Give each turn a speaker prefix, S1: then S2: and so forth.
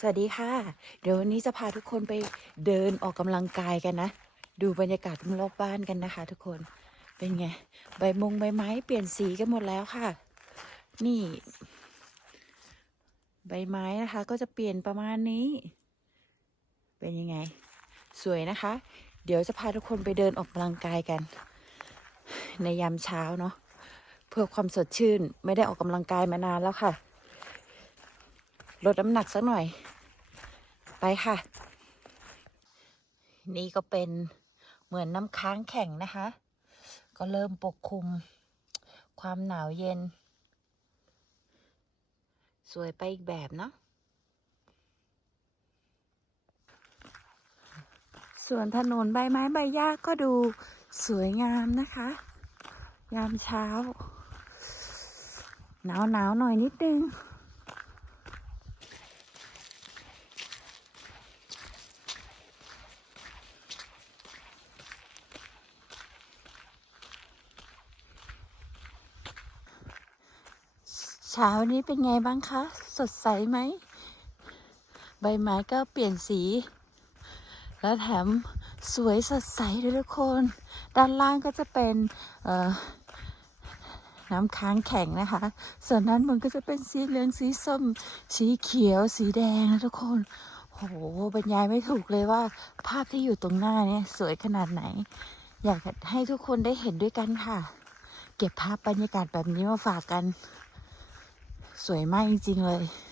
S1: สวัสดีค่ะ เดี๋ยววันนี้จะพาทุกคนไปเดินออกกำลังกายกันนะ ดูบรรยากาศรอบบ้านกันนะคะ ทุกคนเป็นไง ใบมงใบไม้เปลี่ยนสีกันหมดแล้วค่ะ นี่ ใบไม้นะคะ ก็จะเปลี่ยนประมาณนี้ เป็นยังไง สวยนะคะ เดี๋ยวจะพาทุกคนไปเดินออกกำลังกายกัน ในยามเช้าเนาะเพื่อความสดชื่นไม่ได้ออกกำลังกายมานานแล้วค่ะลดน้ำหนักสักหน่อย ไปค่ะ นี่ก็เป็นเหมือนน้ำค้างแข็งนะคะ ก็เริ่มปกคลุม ความหนาวเย็น สวยไปอีกแบบเนาะส่วนถนนใบไม้ใบหญ้าก็ดูสวยงามนะคะ ยามเช้า หนาวหนาวหน่อยนิดนึง เช้านี้เป็นไงบ้างคะ สดใสไหม ใบไม้ก็เปลี่ยนสี แล้วแถมสวยสดใสด้วยทุกคน ด้านล่างก็จะเป็นน้ำค้างแข็งนะคะ ส่วนนั้นมันก็จะเป็นสีเหลืองสีส้ม สีเขียวสีแดงนะทุกคนโหบรรยายไม่ถูกเลยว่า ภาพที่อยู่ตรงหน้าเนี่ยสวยขนาดไหน อยากให้ทุกคนได้เห็นด้วยกันค่ะ เก็บภาพบรรยากาศแบบนี้มาฝากกัน สวยมากจริง ๆ เลย